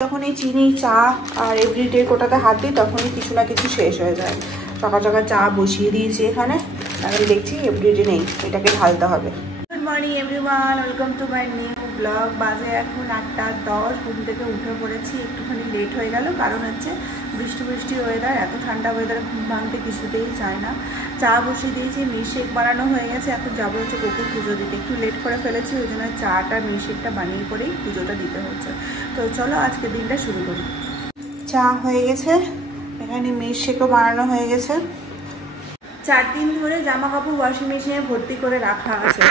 যখনই চিনি চা আর এভরিডে কোটাতে হাত দিই তখনই কিছু না কিছু শেষ হয়ে যায়। সকাল সকাল চা বসিয়ে দিয়েছি এখানে, আমি দেখছি এভরিডে নেই, এটাকে ঢালতে হবে। Good morning everyone, welcome to my new blog. বাজে এখন 8:10, ঘুম থেকে উঠে পড়েছি। একটুখানি লেট হয়ে গেল, কারণ হচ্ছে বৃষ্টি ওয়েদার, এত ঠান্ডা ওয়েদারে ঘুম ভাঙতে কিছুতেই চায় না। চা বসিয়ে দিয়েছি, মিল্কশেক বানানো হয়ে গেছে, এখন যাবো হচ্ছে গোপুর পুজো দিতে। একটু লেট করে ফেলেছি, ওই জন্য চাটা মিল্কশেকটা বানিয়ে পরেই পুজোটা দিতে হচ্ছে। তো চলো আজকে দিনটা শুরু করি। চা হয়ে গেছে, এখানে মিল্কশেকও বানানো হয়ে গেছে। 4 দিন ধরে জামা কাপড় ওয়াশিং মেশিনে ভর্তি করে রাখা আছে,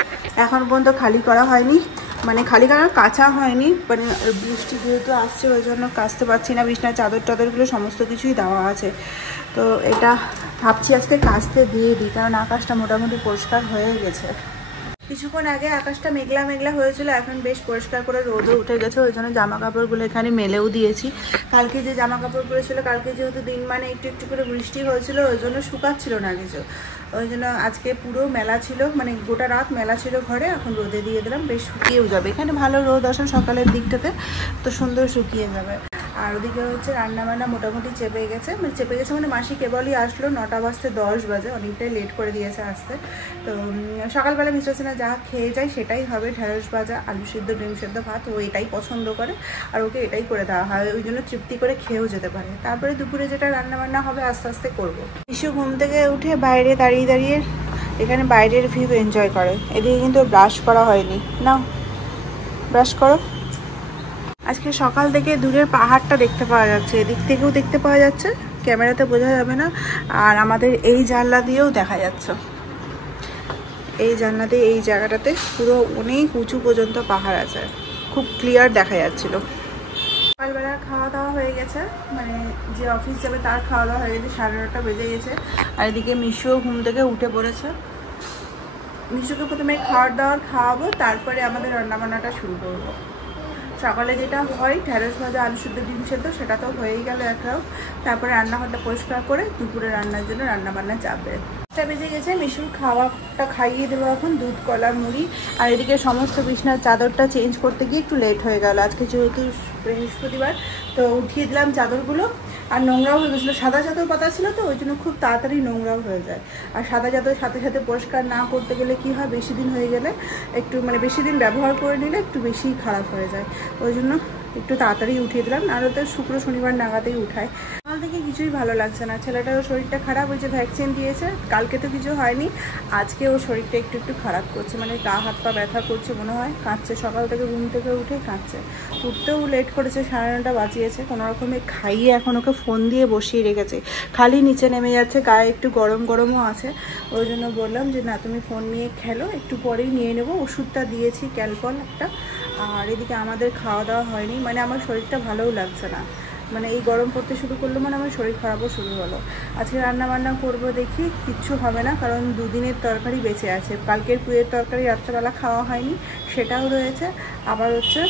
এখন পর্যন্ত খালি করা হয়নি, মানে খালি করা কাচা হয়নি, মানে বৃষ্টি যেহেতু আসছে ওই জন্য কাচতে পারছি না। বিছনার চাদর টাদরগুলো সমস্ত কিছুই দেওয়া আছে, তো এটা ভাবছি আজকে কাচতে দিয়ে দিই, কারণ আকাশটা মোটামুটি পরিষ্কার হয়ে গেছে। কিছুক্ষণ আগে আকাশটা মেঘলা মেঘলা হয়েছিল, এখন বেশ পরিষ্কার করে রোদও উঠে গেছে, ওই জন্য জামা কাপড়গুলো এখানে মেলেও দিয়েছি। কালকে যে জামা কাপড়গুলো ছিল, কালকে যেহেতু দিন মানে একটু করে বৃষ্টি হয়েছিল, ওই জন্য শুকাচ্ছিল না কিছু, ওই জন্য আজকে পুরো মেলা ছিল, মানে গোটা রাত মেলা ছিল ঘরে। এখন রোদে দিয়ে দিলাম, বেশ শুকিয়েও যাবে। এখানে ভালো রোদ আসে সকালের দিকটাতে, তো সুন্দর শুকিয়ে যাবে। আর ওদিকে হচ্ছে রান্নাবান্না মোটামুটি চেপে গেছে, মানে মাসি কেবলই আসলো, 9টা বাজতে 10 বাজে, অনেকটাই লেট করে দিয়েছে আসতে। তো সকালবেলা মিস্টার সিনহা যা খেয়ে যায় সেটাই হবে, ঢেঁড়স ভাজা, আলু সিদ্ধ, ডিম সিদ্ধ, ভাত। ও এটাই পছন্দ করে আর ওকে এটাই করে দেওয়া হয়, ওই জন্য তৃপ্তি করে খেয়েও যেতে পারে। তারপরে দুপুরে যেটা রান্নাবান্না হবে আস্তে আস্তে করবো। শিশু ঘুম থেকে উঠে বাইরে দাঁড়িয়ে এখানে বাইরের ভিউ এনজয় করে। এদিকে কিন্তু ব্রাশ করা হয়নি, না ব্রাশ করো। আজকে সকাল থেকে দূরের পাহাড়টা দেখতে পাওয়া যাচ্ছে, এদিক থেকেও দেখতে পাওয়া যাচ্ছে, ক্যামেরাতে বোঝা যাবে না। আর আমাদের এই জানলা দিয়েও দেখা যাচ্ছে, এই জানলাতে এই জায়গাটাতে পুরো অনেক উঁচু পর্যন্ত পাহাড় আছে, খুব ক্লিয়ার দেখা যাচ্ছিল। সকালবেলা খাওয়া দাওয়া হয়ে গেছে, মানে যে অফিস যাবে তার খাওয়া দাওয়া হয়ে গেছে, 9:30 বেজে গেছে। আর এদিকে মিশুও ঘুম থেকে উঠে পড়েছে। মিশুকে প্রথমে খাওয়াবো, তারপরে আমাদের রান্নাবান্নাটা শুরু করবো। সকালে যেটা হয় ঢেঁড়স ভাজা, আলু সিদ্ধ, ডিম সেদ্ধ, সেটা তো হয়েই গেল একটাও। তারপরে রান্নাঘরটা পরিষ্কার করে দুপুরে রান্নার জন্য রান্নাবান্না চাপবে। 10টা বেজে গেছে, মিশুর খাওয়াটা খাইয়ে দেবো এখন, দুধ, কলা, মুড়ি। আর এদিকে সমস্ত বিছনার চাদরটা চেঞ্জ করতে গিয়ে একটু লেট হয়ে গেল, আজকে যেহেতু বৃহস্পতিবার, তো উঠিয়ে দিলাম চাদরগুলো। আর নোংরাও হয়ে গেছিলো, সাদা চাদর পাতা ছিল তো, ওই জন্য খুব তাড়াতাড়ি নোংরাও হয়ে যায়। আর সাদা চাদর সাথে সাথে পরিষ্কার না করতে গেলে কি হয়, বেশি দিন হয়ে গেলে একটু, মানে বেশি দিন ব্যবহার করে নিলে একটু বেশি খারাপ হয়ে যায়, ওই জন্য একটু তাড়াতাড়ি উঠিয়ে দিলাম। আরও তো শুক্র শনিবার নাগাদেই উঠায়। সকাল থেকে কিছুই ভালো লাগছে না, ছেলেটারও শরীরটা খারাপ, ওই যে ভ্যাকসিন দিয়েছে, কালকে তো কিছু হয়নি, আজকে ওর শরীরটা একটু খারাপ করছে, মানে গা হাত পা ব্যথা করছে মনে হয়, কাঁদছে, সকাল থেকে ঘুম থেকে উঠে কাঁদছে। উঠতেও লেট করেছে, 9:30 বাজিয়েছে, কোনো রকমে খাইয়ে এখন ওকে ফোন দিয়ে বসিয়ে রেখেছে, খালি নিচে নেমে যাচ্ছে, গায়ে একটু গরমও আছে, ওই জন্য বললাম যে না তুমি ফোন নিয়ে খেলো, একটু পরেই নিয়ে নেবো। ওষুধটা দিয়েছি ক্যালপল একটা। আর এদিকে আমাদের খাওয়া দাওয়া হয়নি, মানে আমার শরীরটা ভালোও লাগছে না, মানে এই গরম পড়তে শুরু করলো মানে আমার শরীর খারাপও শুরু হলো। আজকে রান্নাবান্না করবো, দেখি কিচ্ছু হবে না, কারণ 2 দিনের তরকারি বেঁচে আছে। কালকের পুয়ের তরকারি রাত্রেবেলা খাওয়া হয়নি, সেটাও রয়েছে, আবার হচ্ছে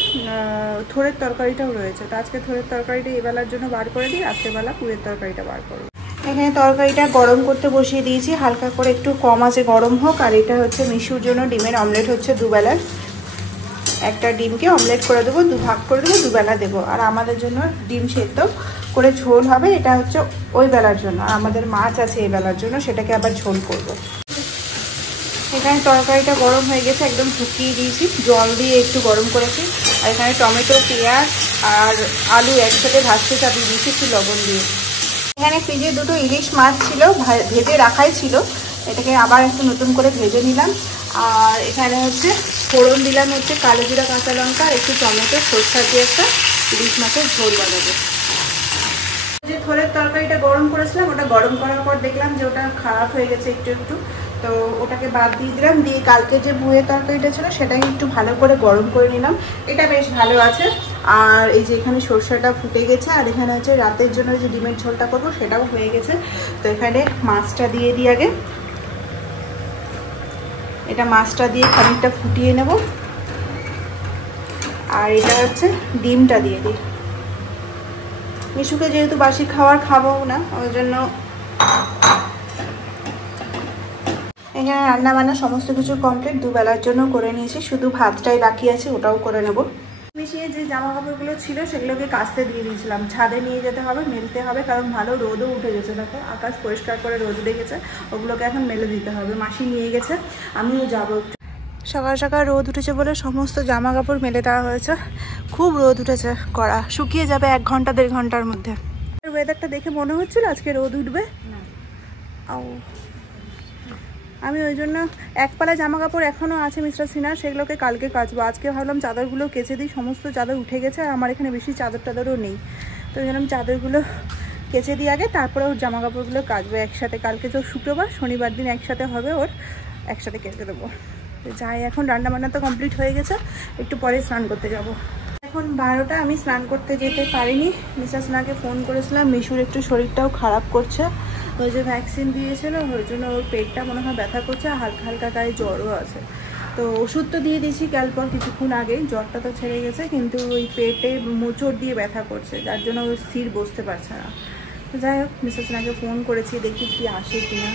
থোড়ের তরকারিটাও রয়েছে। তো আজকে থোড়ের তরকারিটা এবেলার জন্য বার করে দিই, রাত্রেবেলা পুয়ের তরকারিটা বার করবো। এখানে তরকারিটা গরম করতে বসিয়ে দিয়েছি, হালকা করে একটু কম আছে গরম হোক। আর এটা হচ্ছে মিশুর জন্য ডিমের অমলেট হচ্ছে, দুবেলার একটা ডিমকে অমলেট করে দেবো, 2 ভাগ করে দেবো, দুবেলা দেবো। আর আমাদের জন্য ডিম সেদ্ধ করে ঝোল হবে, এটা হচ্ছে ওই বেলার জন্য। আর আমাদের মাছ আছে এই বেলার জন্য, সেটাকে আবার ঝোল করব। এখানে তরকারিটা গরম হয়ে গেছে, একদম শুকিয়ে দিয়েছি, জল দিয়ে একটু গরম করেছি। আর এখানে টমেটো, পেঁয়াজ আর আলু একসাথে ভাজতে চাপিয়ে দিয়েছি একটু লবণ দিয়ে। এখানে ফ্রিজে 2টো ইলিশ মাছ ছিল, ভেজে রাখাই ছিল, এটাকে আবার একটু নতুন করে ভেজে নিলাম। আর এখানে হচ্ছে ফোড়ন দিলাম হচ্ছে কালো জিরা, কাঁচা লঙ্কা, একটু টমেটো, সরষা দিয়ে একটা ইলিশ মাছের ঝোল বানাবো। যে থোড়ের তরকারিটা গরম করেছিলাম, ওটা গরম করার পর দেখলাম যে ওটা খারাপ হয়ে গেছে একটু, তো ওটাকে বাদ দিয়ে দিলাম। দিয়ে কালকে যে বুয়ের তরকারিটা ছিল সেটাকে একটু ভালো করে গরম করে নিলাম, এটা বেশ ভালো আছে। আর এই যে এখানে সরষেটা ফুটে গেছে, আর এখানে হচ্ছে রাতের জন্য যে ডিমের ঝোলটা করবো সেটাও হয়ে গেছে। তো এখানে মাছটা দিয়ে দিই আগে, এটা মাছটা দিয়ে খানিকটা ফুটিয়ে নেব। আর এটা হচ্ছে ডিমটা দিয়ে দিই, মিশুকে যেহেতু বাসি খাবার খাবো না, ওই জন্য এখানে রান্না বান্না সমস্ত কিছু কমপ্লিট, দুবেলার জন্য করে নিয়েছি, শুধু ভাতটাই বাকি আছে, ওটাও করে নেব। মিশিয়ে যে জামা কাপড়গুলো ছিল সেগুলোকে কাচতে দিয়ে দিয়েছিলাম, ছাদে নিয়ে যেতে হবে, মেলতে হবে, কারণ ভালো রোদও উঠে গেছে। দেখো আকাশ পরিষ্কার করে রোদ দেখেছে, ওগুলোকে এখন মেলে দিতে হবে। মাসি নিয়ে গেছে, আমিও যাবো। সকাল সকাল রোদ উঠেছে বলে সমস্ত জামা কাপড় মেলে দেওয়া হয়েছে। খুব রোদ উঠেছে, কড়া, শুকিয়ে যাবে 1 ঘন্টা 1.5 ঘন্টার মধ্যে। ওয়েদারটা দেখে মনে হচ্ছিল আজকে রোদ উঠবে। আমি ওই জন্য একপালা জামা কাপড় এখনও আছে মিস্টার সিনার, সেগুলোকে কালকে কাচবো। আজকে ভাবলাম চাদরগুলো কেচে দিই, সমস্ত চাদর উঠে গেছে আর আমার এখানে বেশি চাদর টাদরও নেই, তো ওই জন্য চাদরগুলো কেচে দিই আগে, তারপরে ওর জামা কাপড়গুলো কাচবো একসাথে। কালকে তো শুক্রবার, শনিবার দিন একসাথে হবে, ওর একসাথে কেচে দেবো। তো যাই, এখন রান্না বান্না তো কমপ্লিট হয়ে গেছে, একটু পরে স্নান করতে যাব। এখন 12টা, আমি স্নান করতে যেতে পারিনি। মিস্টার সিনাকে ফোন করেছিলাম, মিশুর একটু শরীরটাও খারাপ করছে, ওই যে ভ্যাকসিন দিয়েছিল, ওই জন্য ওর পেটটা মনে হয় ব্যথা করছে, হালকা হালকা গায়ে জ্বরও আছে। তো ওষুধ তো দিয়ে দিয়েছি কাল পর কিছুক্ষণ আগে, জ্বরটা তো ছেড়ে গেছে, কিন্তু ওই পেটে মোচড় দিয়ে ব্যথা করছে, যার জন্য ও স্থির বসতে পারছে না। যাই হোক, মিস্টার সিনাকে ফোন করেছি, দেখি কি আসে কিনা।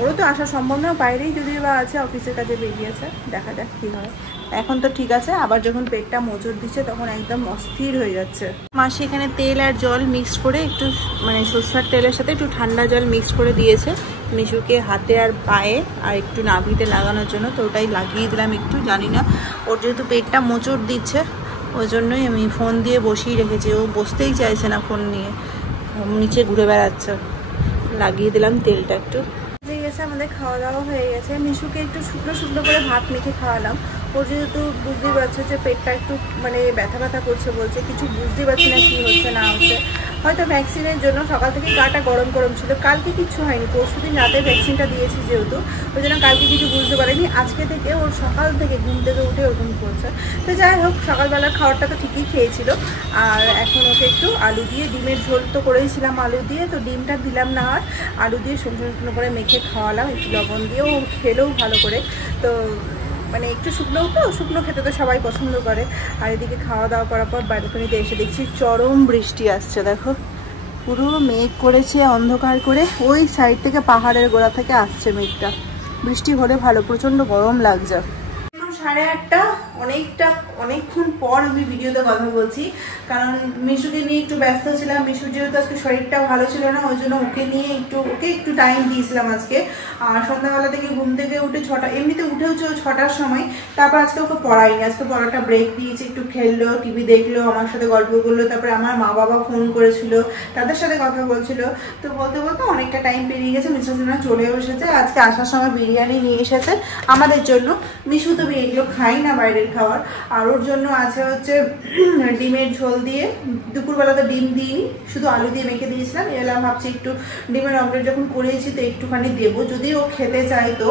ওরও তো আসা সম্ভব না, বাইরেই যদিও বা আছে, অফিসের কাজে বেরিয়েছে, দেখা যাক কী হয়। এখন তো ঠিক আছে, আবার যখন পেটটা মোচড় দিচ্ছে তখন একদম অস্থির হয়ে যাচ্ছে। মাসি এখানে তেল আর জল মিক্স করে, একটু মানে সরষের তেলের সাথে একটু ঠান্ডা জল মিক্স করে দিয়েছে মিশুকে হাতে আর পায়ে আর একটু নাভিতে লাগানোর জন্য। তো ওটাই লাগিয়ে দিলাম একটু, জানি না ওর যেহেতু পেটটা মোচড় দিচ্ছে ওই জন্যই আমি ফোন দিয়ে বসিয়ে রেখেছি। ও বসতেই চাইছে না, ফোন নিয়ে নিচে ঘুরে বেড়াচ্ছে। লাগিয়ে দিলাম তেলটা একটু। হয়ে গেছে, আমাদের খাওয়া দাওয়া হয়ে গেছে। মিশুকে একটু শুকনো শুকনো করে ভাত মেখে খাওয়ালাম। ওর যেহেতু বুঝতেই পারছে যে পেটটা একটু মানে ব্যথা ব্যথা করছে, বলছে কিছু বুঝতে পারছি না কী হচ্ছে না হচ্ছে, হয়তো ভ্যাকসিনের জন্য। সকাল থেকে গাটা গরম গরম ছিল, কালকে কিচ্ছু হয়নি, পরশুদিন রাতে ভ্যাকসিনটা দিয়েছি যেহেতু, ওই জন্য কালকে কিছু বুঝতে পারিনি। আজকে থেকে ওর সকাল থেকে ঘুম থেকে উঠে ওরকম করছে। তো যাই হোক, সকালবেলার খাবারটা তো ঠিকই খেয়েছিল। আর এখন ওকে একটু আলু দিয়ে, ডিমের ঝোল তো করেইছিলাম আলু দিয়ে, তো ডিমটা দিলাম না, আর আলু দিয়ে শুকনো শুকনো করে মেখে খাওয়ালাম একটু লবণ দিয়ে। ও খেলেও ভালো করে, তো মানে একটু শুকনো তো, শুকনো খেতে তো সবাই পছন্দ করে। আর এদিকে খাওয়া দাওয়া করার পর ব্যালকনিতে এসে দেখছি চরম বৃষ্টি আসছে। দেখো পুরো মেঘ করেছে অন্ধকার করে, ওই সাইড থেকে পাহাড়ের গোড়া থেকে আসছে মেঘটা। বৃষ্টি হলে ভালো, প্রচণ্ড গরম লাগছে। 8:30, অনেকক্ষণ পর আমি ভিডিওতে কথা বলছি, কারণ মিশুকে নিয়ে একটু ব্যস্ত ছিলাম। মিশুর যেহেতু আজকে শরীরটা ভালো ছিল না, ওই জন্য ওকে একটু টাইম দিয়েছিলাম আজকে। আর সন্ধ্যাবেলা থেকে ঘুম থেকে উঠে 6টা, এমনিতে উঠেওছে 6টার সময়, তারপর আজকে ওকে পড়াইনি, আজকে পড়াটা ব্রেক দিয়েছি। একটু খেললো, টিভি দেখলো, আমার সাথে গল্প করলো, তারপরে আমার মা বাবা ফোন করেছিল, তাদের সাথে কথা বলছিল। তো বলতে বলতে অনেকটা টাইম পেরিয়ে গেছে। মিস্টার সিনহা চলেও এসেছে, আজকে আসার সময় বিরিয়ানি নিয়ে এসেছে আমাদের জন্য। মিশু তো এগুলো খাই না বাইরের খাবার। আর ওর জন্য আছে হচ্ছে ডিমের ঝোল দিয়ে, দুপুরবেলা তো ডিম দিইনি, শুধু আলু দিয়ে মেখে দিয়েছিলাম। এলাম ভাবছি একটু ডিমের অমলেট যখন করেছি তো একটুখানি দেবো, যদি ও খেতে চাইতো।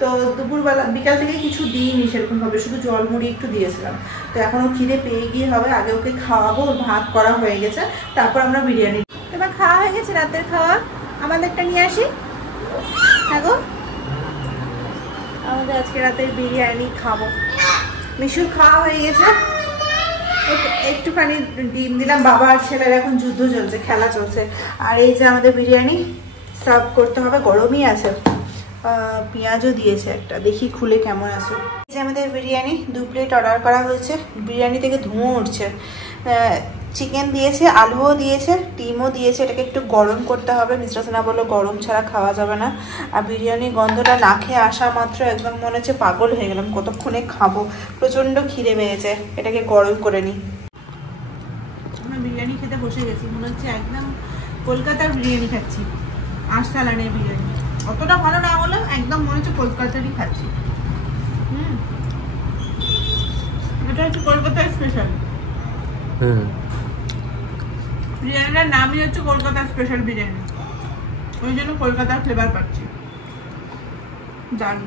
তো দুপুরবেলা বিকাল থেকে কিছু দিইনি সেরকমভাবে, শুধু জল মুড়ি একটু দিয়েছিলাম। তো এখন ও খিদে পেয়ে গিয়ে হবে, আগে ওকে খাওয়াবো, ওর ভাত করা হয়ে গেছে, তারপর আমরা বিরিয়ানি। এবার খাওয়া হয়ে গেছে, রাতের খাওয়া আমাদেরটা নিয়ে আসি। হ্যাঁ গো, আমাদের আজকে রাতের বিরিয়ানি খাবো। মিশুর খাওয়া হয়ে গেছে, একটুখানি ডিম দিলাম। বাবা আর ছেলের এখন যুদ্ধ চলছে, খেলা চলছে। আর এই যে আমাদের বিরিয়ানি সার্ভ করতে হবে, গরমই আছে। পেঁয়াজও দিয়েছে একটা, দেখি খুলে কেমন আছে। এই যে আমাদের বিরিয়ানি 2 প্লেট অর্ডার করা হয়েছে। বিরিয়ানি থেকে ধোঁয়া উঠছে। চিকেন দিয়েছে, আলুও দিয়েছে, ডিমও দিয়েছে। এটাকে একটু গরম করতে হবে। মিস্টার সিনহা বললো গরম ছাড়া খাওয়া যাবে না। আর বিরিয়ানির গন্ধটা নাকে আসা মাত্র একদম মনে হচ্ছে পাগল হয়ে গেলাম, কতক্ষণে খাবো, প্রচণ্ড খিদে পেয়েছে। এটাকে গরম করে নিই। আমরা বিরিয়ানি খেতে বসে গেছি, মনে হচ্ছে একদম কলকাতার বিরিয়ানি খাচ্ছি। আরসালানের বিরিয়ানি অতটা ভালো না হলেও একদম মনে হচ্ছে কলকাতারই খাচ্ছি। এটা হচ্ছে কলকাতার স্পেশাল। বিরিয়ানিটার নামই হচ্ছে কলকাতার স্পেশাল বিরিয়ানি, ওই জন্য কলকাতার ফ্লেভার পাচ্ছি। জানি।